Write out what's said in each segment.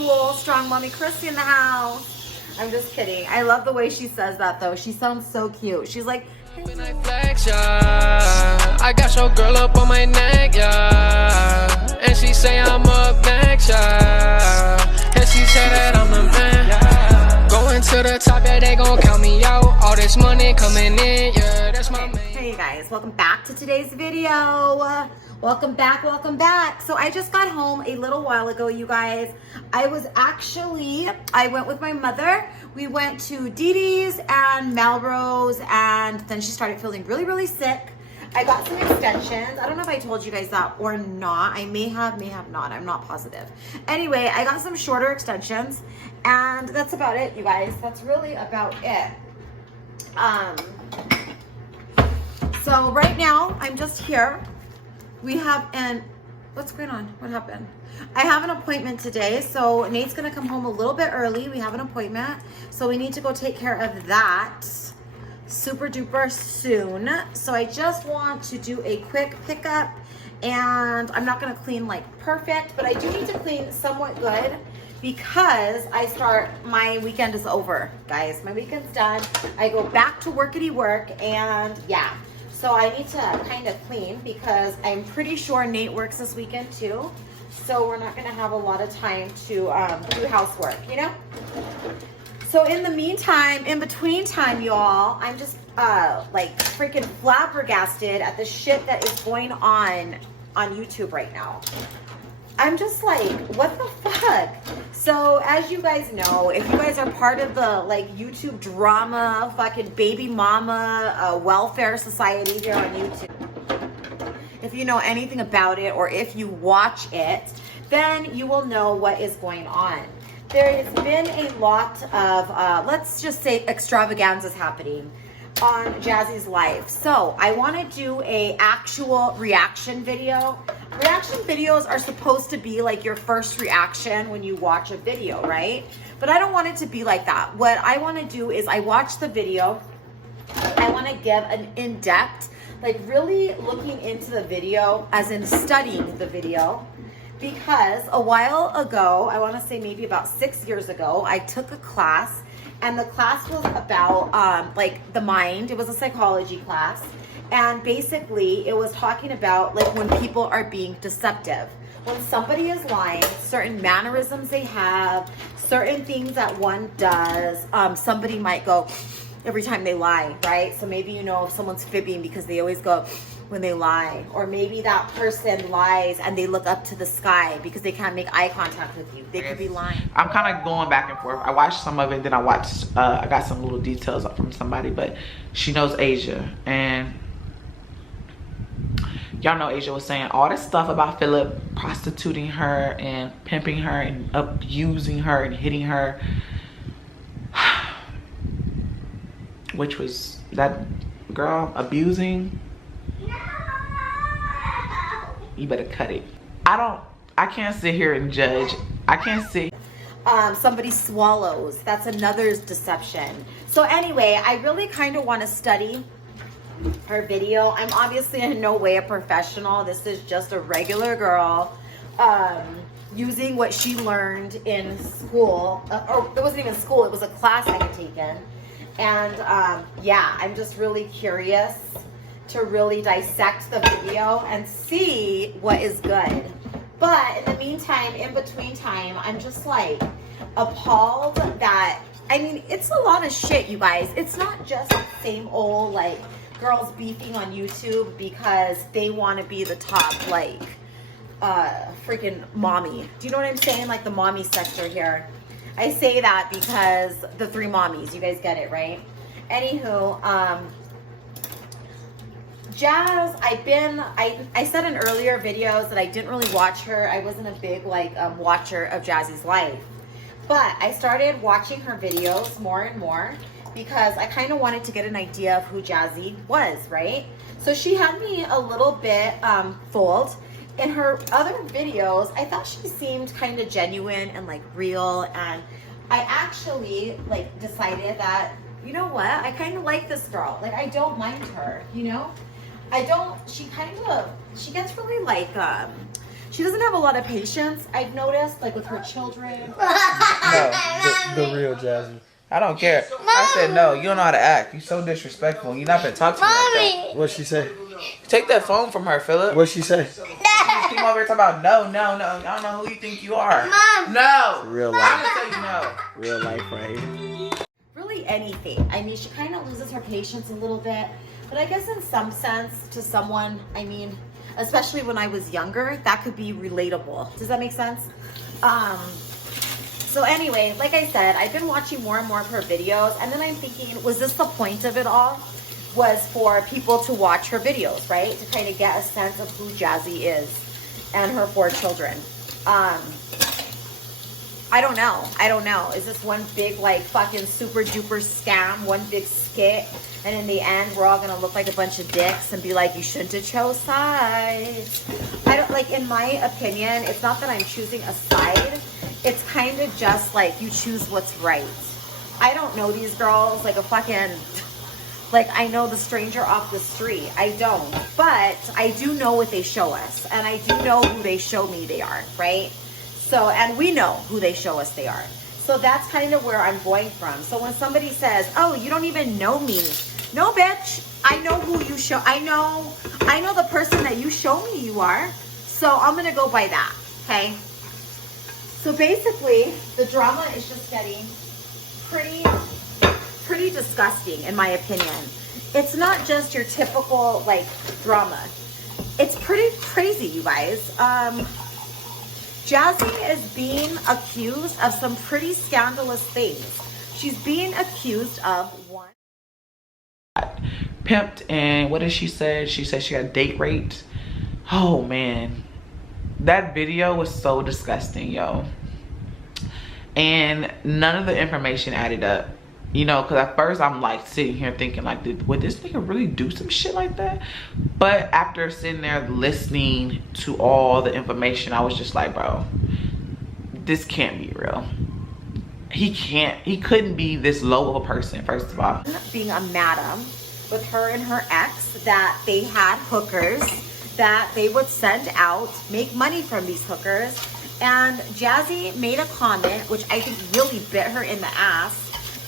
cool, strong mommy Chrissy in the house. I'm just kidding. I love the way she says that though. She sounds so cute. She's like, when I flex, yeah, I got your girl up on my neck, yeah, and she say I'm up next, yeah, and she say that I'm the man, yeah. Going to the top, yeah, they gon' count me out. All this money coming in, yeah, that's my man. Hey guys, welcome back to today's video. Welcome back, welcome back. So I just got home a little while ago, you guys. I went with my mother. We went to Dee Dee's and Melrose, and then she started feeling really, really sick. I got some extensions. I don't know if I told you guys that or not. I may have not. I'm not positive. Anyway, I got some shorter extensions, and that's about it, you guys. That's really about it. So right now, I'm just here. We have what's going on? What happened? I have an appointment today, so Nate's gonna come home a little bit early. We have an appointment, so we need to go take care of that super duper soon. So I just want to do a quick pickup, and I'm not gonna clean like perfect, but I do need to clean somewhat good because my weekend is over, guys. My weekend's done. I go back to workity work, and yeah. So I need to kind of clean because I'm pretty sure Nate works this weekend too. So we're not gonna have a lot of time to do housework, you know? So in the meantime, in between time, y'all, I'm just like freaking flabbergasted at the shit that is going on YouTube right now. I'm just like, what the fuck? So as you guys know, if you guys are part of the like YouTube drama, fucking baby mama welfare society here on YouTube, if you know anything about it or if you watch it, then you will know what is going on. There has been a lot of, let's just say, extravaganzas happening on Jazzy's life. So I want to do a actual reaction video. Reaction videos are supposed to be like your first reaction when you watch a video, right? But I don't want it to be like that. What I want to do is I watch the video. I want to give an in-depth, like really looking into the video, as in studying the video. Because a while ago, I want to say maybe about 6 years ago, I took a class, and the class was about like the mind. It was a psychology class. And basically it was talking about like when people are being deceptive. When somebody is lying, certain mannerisms they have, certain things that one does, somebody might go every time they lie, right? So maybe you know if someone's fibbing because they always go when they lie. Or maybe that person lies and they look up to the sky because they can't make eye contact with you. They could be lying. I'm kind of going back and forth. I watched some of it, then I got some little details up from somebody, but she knows Asia, and y'all know Asia was saying all this stuff about Philip prostituting her and pimping her and abusing her and hitting her, which was that girl abusing. You better cut it. I can't sit here and judge. I can't sit. Somebody swallows. That's another deception. So anyway, I really kind of want to study her video. I'm obviously in no way a professional. This is just a regular girl using what she learned in school. Or it wasn't even school. It was a class I had taken. And yeah, I'm just really curious to really dissect the video and see what is good. But in the meantime, in between time, I'm just like appalled that, I mean, it's a lot of shit, you guys. It's not just the same old like girls beefing on YouTube because they want to be the top like freaking mommy. Do you know what I'm saying? Like the mommy sector here. I say that because the three mommies, you guys get it, right? Anywho, Jazz, I said in earlier videos that I didn't really watch her. I wasn't a big like watcher of Jazzy's life. But I started watching her videos more and more because I kind of wanted to get an idea of who Jazzy was, right? So she had me a little bit fooled. In her other videos, I thought she seemed kind of genuine and like real, and I actually like decided that, you know what, I kind of like this girl. Like I don't mind her, you know? She gets really like She doesn't have a lot of patience, I've noticed, like with her children. No, the real Jazzy. I don't care. I said no. You don't know how to act. You so disrespectful. You're not gonna talk to me like that. What'd she say? Take that phone from her, Philip. What'd she say? You came over here talking about no. I don't know who you think you are. No. Real I'm life. gonna tell you no. Real life right here. Really anything. I mean, she kind of loses her patience a little bit, but I guess in some sense to someone, I mean, especially when I was younger, that could be relatable. Does that make sense? So anyway, like I said, I've been watching more and more of her videos, and then I'm thinking, was this the point of it all? Was for people to watch her videos, right? To kind of get a sense of who Jazzy is and her 4 children. I don't know. Is this one big, like, fucking super duper scam, one big skit, and in the end, we're all gonna look like a bunch of dicks and be like, you shouldn't have chose sides? I don't, like, in my opinion, it's not that I'm choosing a side. It's kind of just like you choose what's right. I don't know these girls like a fucking, like I know the stranger off the street. I don't, but I do know what they show us, and I do know who they show me they are, right? So, and we know who they show us they are. So that's kind of where I'm going from. So when somebody says, oh, you don't even know me. No, bitch, I know who you show. I know the person that you show me you are. So I'm going to go by that. Okay. So basically the drama is just getting pretty disgusting in my opinion. It's not just your typical like drama. It's pretty crazy, you guys. Jazzy is being accused of some pretty scandalous things. She's being accused of one. Pimped, and what did she say? She said she got date raped. Oh man, that video was so disgusting, yo. And none of the information added up, you know, because at first I'm like sitting here thinking like, would this nigga really do some shit like that? But after sitting there listening to all the information, I was just like, bro, this can't be real. He couldn't be this low of a person, first of all. Being a madam with her and her ex, that they had hookers that they would send out, make money from these hookers. And Jazzy made a comment, which I think really bit her in the ass,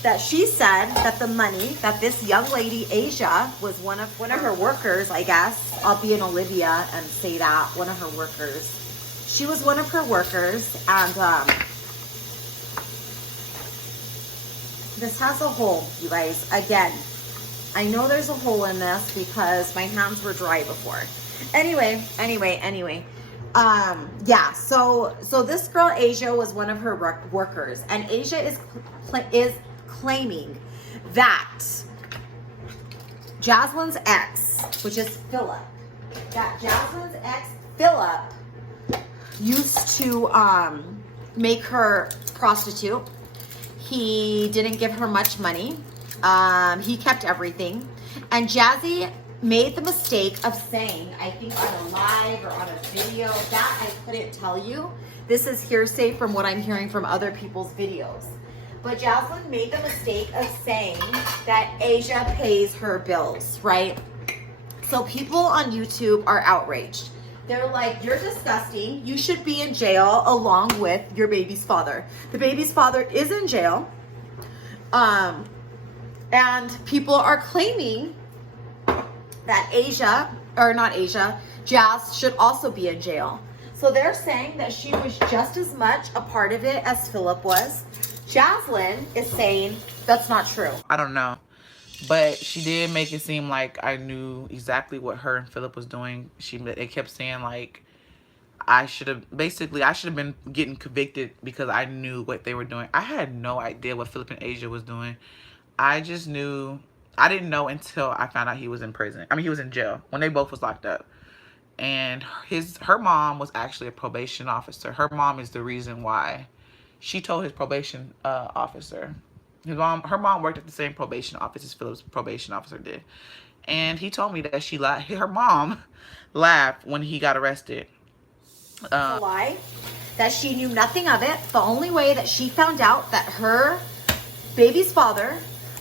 that she said that the money that this young lady, Asia, was one of her workers, I guess. I'll be an Olivia and say that, one of her workers. She was one of her workers, and this has a hole, you guys. Again, I know there's a hole in this because my hands were dry before. Anyway. Yeah, so this girl, Asia, was one of her workers, and Asia is claiming that Jaslyn's ex, which is Philip, that Jaslyn's ex, Philip, used to make her prostitute. He didn't give her much money. He kept everything. And Jazzy made the mistake of saying, I think on a live or on a video, that I couldn't tell you. This is hearsay from what I'm hearing from other people's videos. But Jaslyn made the mistake of saying that Asia pays her bills, right? So people on YouTube are outraged. They're like, you're disgusting. You should be in jail along with your baby's father. The baby's father is in jail. And people are claiming that Jazz should also be in jail. So they're saying that she was just as much a part of it as Philip was. Jaslyn is saying that's not true. I don't know, but she did make it seem like I knew exactly what her and Philip was doing. It kept saying like I should have been getting convicted because I knew what they were doing. I had no idea what Philip and Asia was doing. I just knew. I didn't know until I found out he was in prison. I mean, he was in jail when they both was locked up. And her mom was actually a probation officer. Her mom is the reason why. She told his probation officer. Her mom worked at the same probation office as Philip's probation officer did. And he told me that her mom laughed when he got arrested. A lie, that she knew nothing of it. The only way that she found out that her baby's father,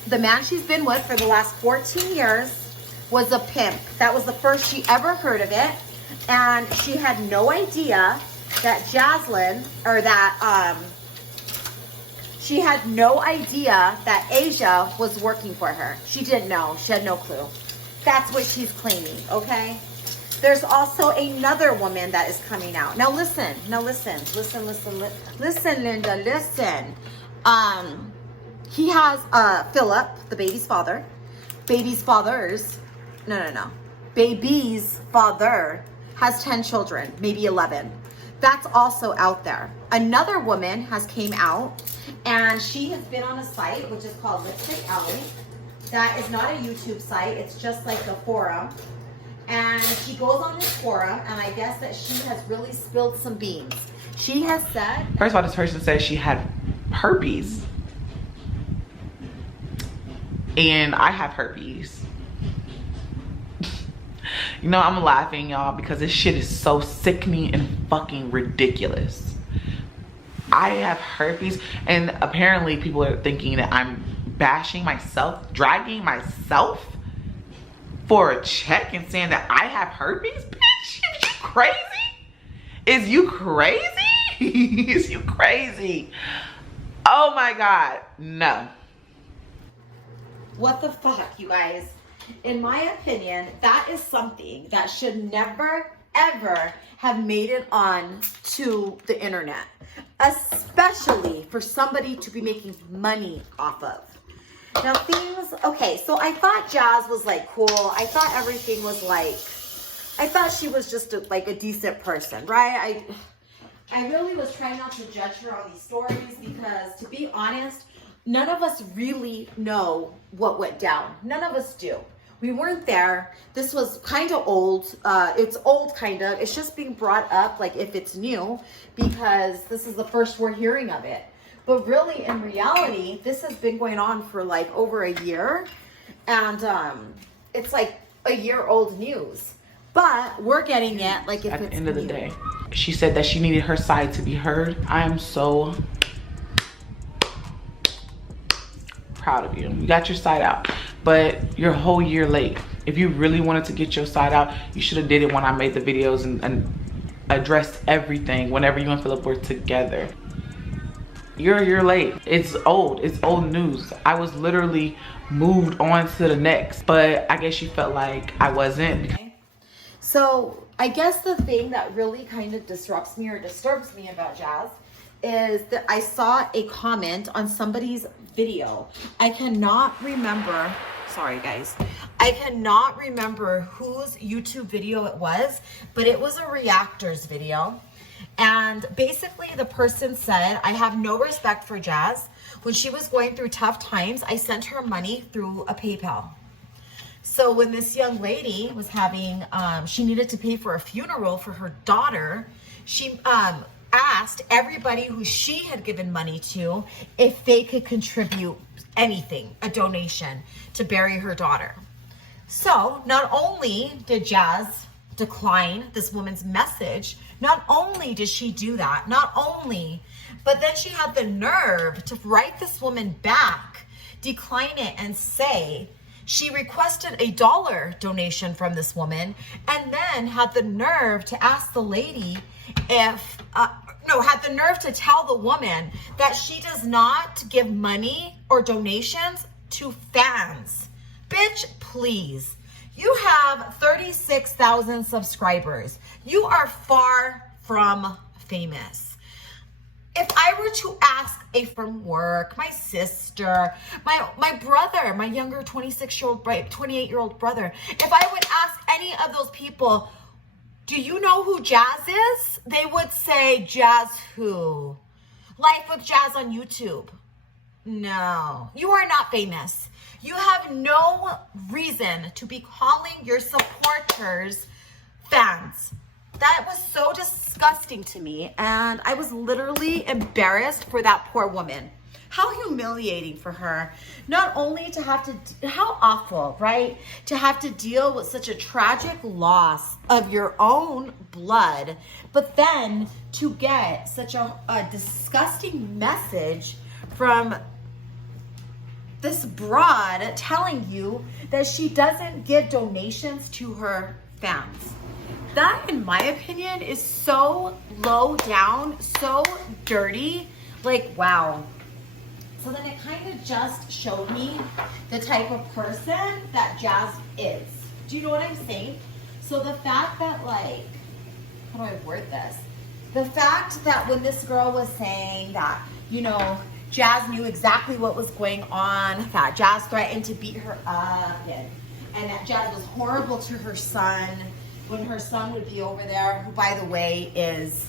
the man she's been with for the last 14 years, was a pimp. That was the first she ever heard of it. And she had no idea that she had no idea that Asia was working for her. She didn't know. She had no clue. That's what she's claiming, okay? There's also another woman that is coming out. Now listen, listen, Linda, listen. He has Philip, the baby's father. Baby's father has 10 children, maybe 11. That's also out there. Another woman has came out, and she has been on a site which is called Lipstick Alley. That is not a YouTube site. It's just like a forum. And she goes on this forum, and I guess that she has really spilled some beans. She has said... First of all, this person says she had herpes. And I have herpes. You know, I'm laughing, y'all, because this shit is so sickening and fucking ridiculous. I have herpes, and apparently people are thinking that I'm bashing myself, dragging myself for a check and saying that I have herpes. Bitch, is you crazy? Is you crazy? Is you crazy? Oh my God, no. What the fuck, you guys? In my opinion, that is something that should never, ever have made it on to the internet, especially for somebody to be making money off of. Now things, okay, so I thought Jazz was like cool. I thought everything was like, I thought she was just like a decent person, right? I really was trying not to judge her on these stories because, to be honest, none of us really know what went down. None of us do. We weren't there. This was kind of old. It's old, kind of. It's just being brought up like if it's new, because this is the first we're hearing of it. But really, in reality, this has been going on for like over a year. And it's like a year old news. But we're getting it like if it's new. At the end of the day, she said that she needed her side to be heard. I am so proud of you. You got your side out, but you're a whole year late. If you really wanted to get your side out, you should have did it when I made the videos and addressed everything whenever you and Philip were together. You're a year late. It's old news. I was literally moved on to the next, but I guess you felt like I wasn't. So I guess the thing that really kind of disrupts me or disturbs me about Jazz is that I saw a comment on somebody's video. I cannot remember, sorry guys, I cannot remember whose YouTube video it was, but it was a reactors video. And basically the person said, I have no respect for Jazz. When she was going through tough times, I sent her money through a PayPal. So when this young lady was having, she needed to pay for a funeral for her daughter, she asked everybody who she had given money to if they could contribute anything, a donation, to bury her daughter. So not only did Jazz decline this woman's message, not only did she do that, but then she had the nerve to write this woman back, decline it, and say she requested a $1 donation from this woman, and then had the nerve to ask the lady if, had the nerve to tell the woman that she does not give money or donations to fans. Bitch, please. You have 36,000 subscribers. You are far from famous. If I were to ask from work, my sister, my brother, my younger 28-year-old brother, if I would ask any of those people, do you know who Jazz is? They would say, Jazz who? Life with Jazz on YouTube. No, you are not famous. You have no reason to be calling your supporters fans. That was so disgusting to me, and I was literally embarrassed for that poor woman. How humiliating for her. Not only to have to, how awful, right? To have to deal with such a tragic loss of your own blood, but then to get such a disgusting message from this broad telling you that she doesn't give donations to her fans. That, in my opinion, is so low down, so dirty. Like, wow. So then it kind of just showed me the type of person that Jazz is. Do you know what I'm saying? So the fact that, like, how do I word this? The fact that when this girl was saying that, you know, Jazz knew exactly what was going on, that Jazz threatened to beat her up, and that Jazz was horrible to her son when her son would be over there, who, by the way, is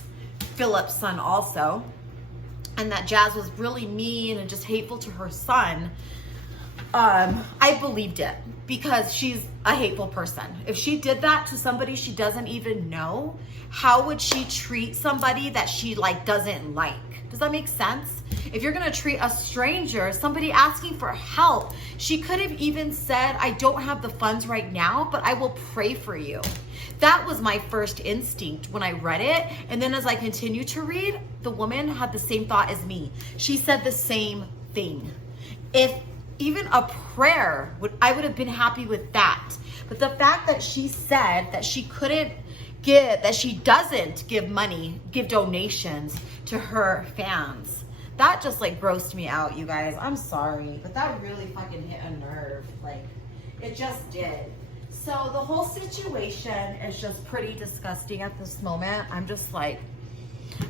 Philip's son also, and that Jazz was really mean and just hateful to her son, I believed it because she's a hateful person. If she did that to somebody she doesn't even know, how would she treat somebody that she like doesn't like? Does that make sense? If you're gonna treat a stranger, somebody asking for help, she could have even said, I don't have the funds right now, but I will pray for you. That was my first instinct when I read it. And then as I continue to read, the woman had the same thought as me. She said the same thing. If even a prayer, I would have been happy with that. But the fact that she said that she couldn't give, that she doesn't give money, give donations to her fans, that just like grossed me out, you guys. I'm sorry, but that really fucking hit a nerve. Like, it just did. So the whole situation is just pretty disgusting at this moment. I'm just like,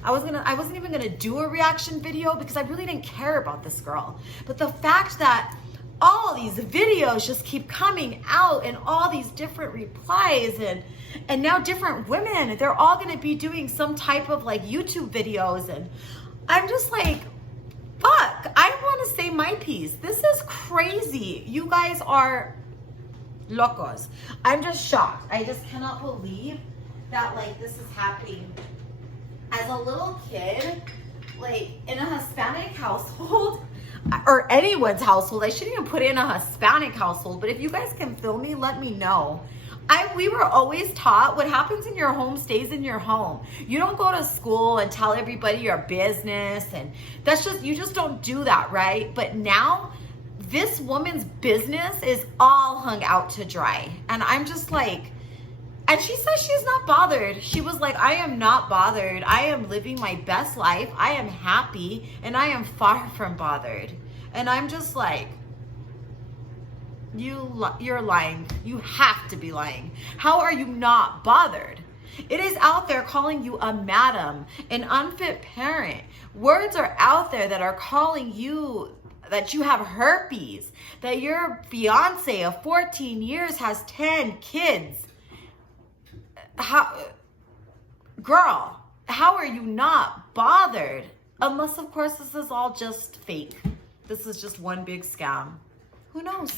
I wasn't even gonna do a reaction video because I really didn't care about this girl. But the fact that all these videos just keep coming out and all these different replies and now different women, they're all gonna be doing some type of like YouTube videos, and I'm just like, fuck, I wanna say my piece. This is crazy. You guys are locos. I'm just shocked. I just cannot believe that like this is happening. As a little kid, like in a Hispanic household, or anyone's household, I shouldn't even put it in a Hispanic household, but if you guys can feel me, let me know. We were always taught what happens in your home stays in your home. You don't go to school and tell everybody your business, and that's just, you just don't do that, right? But now this woman's business is all hung out to dry. And I'm just like, and she says she's not bothered. She was like, I am not bothered. I am living my best life. I am happy and I am far from bothered. And I'm just like, you're lying. You have to be lying. How are you not bothered? It is out there calling you a madam, an unfit parent. Words are out there that are calling you that you have herpes, that your fiance of 14 years has 10 kids. Girl, how are you not bothered? Unless, of course, this is all just fake. This is just one big scam. Who knows?